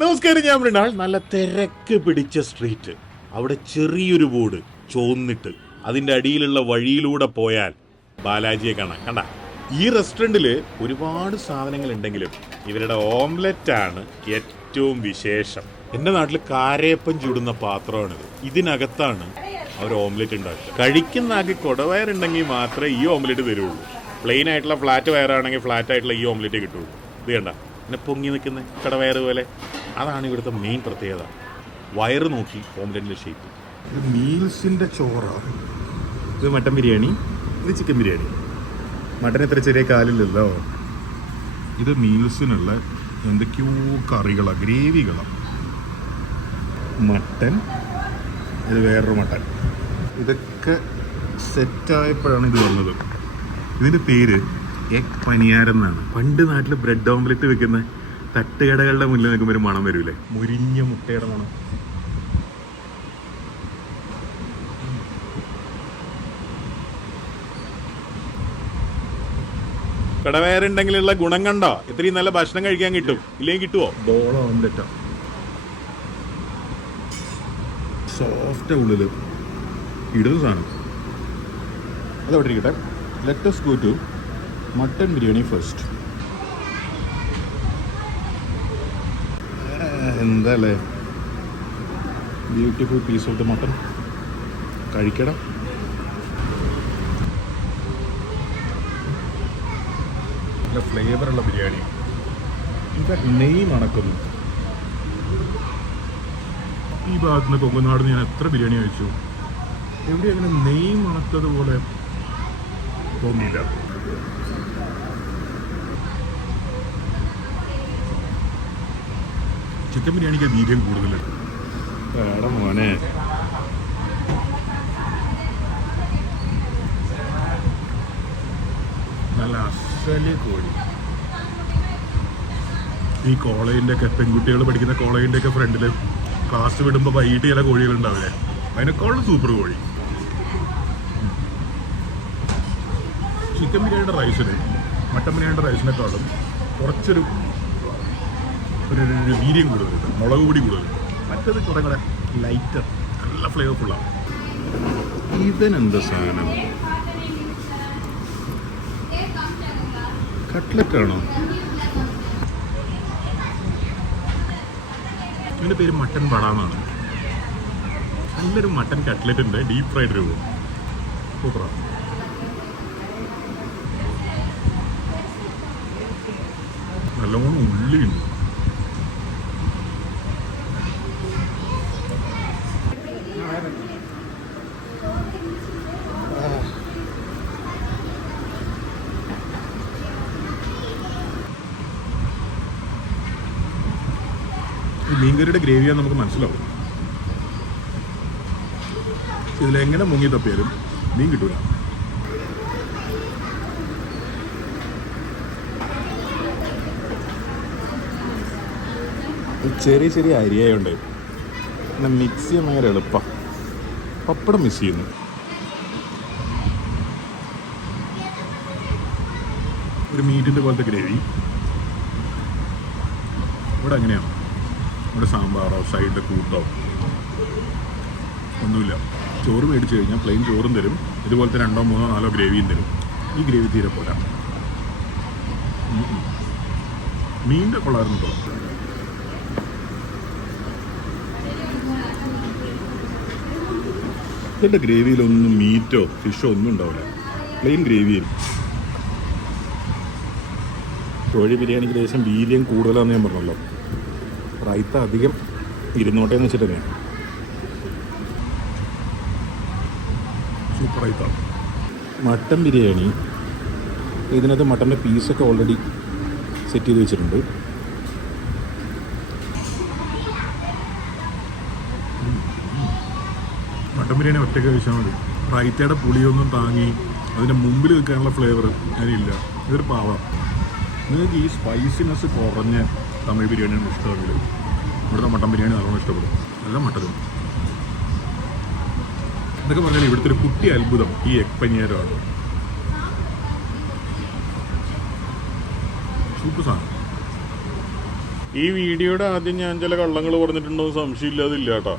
നമസ്കാരം, ഞാൻ മൃണാൾ. നല്ല തിരക്ക് പിടിച്ച സ്ട്രീറ്റ്, അവിടെ ചെറിയൊരു ബോർഡ് ചോന്നിട്ട് അതിൻ്റെ അടിയിലുള്ള വഴിയിലൂടെ പോയാൽ ബാലാജിയെ കാണാം. കണ്ട, ഈ റെസ്റ്റോറൻറ്റിൽ ഒരുപാട് സാധനങ്ങൾ ഉണ്ടെങ്കിലും ഇവരുടെ ഓംലെറ്റ് ആണ് ഏറ്റവും വിശേഷം. എൻ്റെ നാട്ടിൽ കാരയപ്പം ചൂടുന്ന പാത്രമാണിത്. ഇതിനകത്താണ് അവർ ഓംലെറ്റ് ഉണ്ടാക്കുക. കഴിക്കുന്ന ആകെ കുടവയറുണ്ടെങ്കിൽ മാത്രമേ ഈ ഓംലെറ്റ് തരുള്ളൂ. പ്ലെയിൻ ആയിട്ടുള്ള ഫ്ലാറ്റ് വയറാണെങ്കിൽ ഫ്ലാറ്റ് ആയിട്ടുള്ള ഈ ഓംലെറ്റ് കിട്ടുള്ളൂ. ഇത് കണ്ട, പിന്നെ പൊങ്ങി നിൽക്കുന്ന കടവയറ് പോലെ. അതാണ് ഇവിടുത്തെ മെയിൻ പ്രത്യേകത. വയറ് നോക്കി ഓംലെറ്റിൻ്റെ ഷേപ്പ്. ഇത് മീൽസിൻ്റെ ചോറാണ്. ഇത് മട്ടൻ ബിരിയാണി, ഇത് ചിക്കൻ ബിരിയാണി. മട്ടൻ എത്ര ചെറിയ കാലില്ലല്ലോ. ഇത് മീൽസിനുള്ള എന്തൊക്കെയോ കറികളാണ്, ഗ്രേവികളാണ്. മട്ടൻ, ഇത് വേറൊരു മട്ടൻ. ഇതൊക്കെ സെറ്റായപ്പോഴാണ് ഇത് വന്നത്. ഇതിൻ്റെ പേര് എഗ് പനിയാരം എന്നാണ്. പണ്ട് നാട്ടിൽ ബ്രെഡ് ഓംലെറ്റ് വെക്കുന്ന തട്ടുകടകളുടെ മുന്നിൽ നിൽക്കുമ്പോൾ ഒരു മണം വരൂലേ, മുരിഞ്ഞ മുട്ടയുടെ മണം. കടവയറുണ്ടെങ്കിലുള്ള ഗുണം കണ്ടോ? ഇത്രയും നല്ല ഭക്ഷണം കഴിക്കാൻ കിട്ടും. ഇല്ലെങ്കിൽ കിട്ടുമോ? ബോള ഓംലെറ്റാ, സോഫ്റ്റ് ഉള്ളില് ഇടുന്ന സാധനം. അതവിടെ ഇരിക്കട്ടെ. Let us go to mutton biryani first. എന്താ അല്ലേ, beautiful piece of the mutton. കഴിക്കണം. നല്ല ഫ്ലേവറുള്ള ബിരിയാണി. ഇൻഫാക്ട് നെയ്യ് മണക്കുന്നു. ഈ ഭാഗത്ത് നിന്ന് കൊങ്ങനാട് ഞാൻ എത്ര ബിരിയാണി കഴിച്ചു, എവിടെ അങ്ങനെ നെയ്യ് മണത്തതുപോലെ തോന്നിയില്ല. ചിക്കൻ ബിരിയാണിക്ക് വീര്യം കൂടുതൽ. എടാ മോനെ, നല്ല അസല് കോഴി. ഈ കോളേജിൻ്റെ ഒക്കെ പെൺകുട്ടികൾ പഠിക്കുന്ന കോളേജിൻ്റെ ഒക്കെ ഫ്രണ്ടിൽ ക്ലാസ് വിടുമ്പോൾ വൈകിട്ട് ചില കോഴികളുണ്ടാവില്ലേ, അതിനേക്കാളും സൂപ്പർ കോഴി. ചിക്കൻ ബിരിയാണിയുടെ റൈസിന് മട്ടൻ ബിരിയാണിയുടെ റൈസിനെക്കാളും കുറച്ചൊരു ഒരു വീര്യം കൂടുതലുണ്ട്, മുളക് പൊടി കൂടുതൽ. മറ്റത് കുറേ കൂടെ ലൈറ്റർ, നല്ല ഫ്ലേവർഫുള്ളാണ്. ഇതെന്താ സാധനം? കട്ട്ലറ്റാണോ? ഇതിൻ്റെ പേര് മട്ടൻ വട എന്നാണ്. നല്ലൊരു മട്ടൻ കട്ട്ലറ്റിൻ്റെ ഡീപ്പ് ഫ്രൈഡ് രൂപം. സൂപ്പറാണ്. നല്ലോണം ഉള്ളിയുണ്ട്. ഈ മീൻകറിയുടെ ഗ്രേവിയാന്ന് നമുക്ക് മനസ്സിലാവും. ഇതിലെങ്ങനെ മുങ്ങി തപ്പിയാലും മീൻ കിട്ടൂല. ചെറിയ ചെറിയ അരിയായുണ്ട്, പിന്നെ മിക്സ് ചെയ്യാൻ ഭയങ്കര എളുപ്പമാണ്. പപ്പടം മിക്സ് ചെയ്യുന്നു. ഒരു മീറ്റിൻ്റെ പോലത്തെ ഗ്രേവി. ഇവിടെ എങ്ങനെയാണ്? ഇവിടെ സാമ്പാറോ സൈഡിൽ കൂട്ടോ ഒന്നുമില്ല. ചോറ് മേടിച്ച് കഴിഞ്ഞാൽ പ്ലെയിൻ ചോറും തരും, ഇതുപോലത്തെ 2, 3, 4 ഗ്രേവിയും തരും. ഈ ഗ്രേവി തീരെ പോരാ. മീനിൻ്റെ കൊള്ളാറുണ്ടോ? ഇതിൻ്റെ ഗ്രേവിയിലൊന്നും മീറ്റോ ഫിഷോ ഒന്നും ഉണ്ടാവില്ല, പ്ലെയിൻ ഗ്രേവിയും. കോഴി ബിരിയാണിക്ക് ലേശം വീര്യം കൂടുതലാണെന്ന് ഞാൻ പറഞ്ഞല്ലോ. റൈത്ത അധികം ഇരുന്നോട്ടെ എന്ന് വെച്ചിട്ട് തന്നെയാണ്. സൂപ്പർ റൈത്ത. മട്ടൻ ബിരിയാണി, ഇതിനകത്ത് മട്ടൻ്റെ പീസൊക്കെ ഓൾറെഡി സെറ്റ് ചെയ്ത് വെച്ചിട്ടുണ്ട്. മട്ടൻ ബിരിയാണി ഒറ്റയ്ക്ക് കഴിച്ചാൽ മതി. റൈത്തയുടെ പുളിയൊന്നും താങ്ങി അതിൻ്റെ മുമ്പിൽ നിൽക്കാനുള്ള ഫ്ലേവർ അതിനില്ല. ഇതൊരു പാവം. നിങ്ങൾക്ക് ഈ സ്പൈസിനെസ് കുറഞ്ഞ തമിഴ് ബിരിയാണിയാണ് ഇഷ്ടമെങ്കിൽ ഇവിടുത്തെ മട്ടൻ ബിരിയാണി നല്ലോണം ഇഷ്ടപ്പെടും. നല്ല മട്ടനും. ഇതൊക്കെ പറഞ്ഞാൽ ഇവിടുത്തെ ഒരു കുട്ടി അത്ഭുതം ഈ എഗ് പനീരമാണ്. സൂപ്പർ സാധനം. ഈ വീഡിയോയുടെ ആദ്യം ഞാൻ ചില കള്ളങ്ങൾ പറഞ്ഞിട്ടുണ്ടോ സംശയമില്ലാതില്ല കേട്ടോ.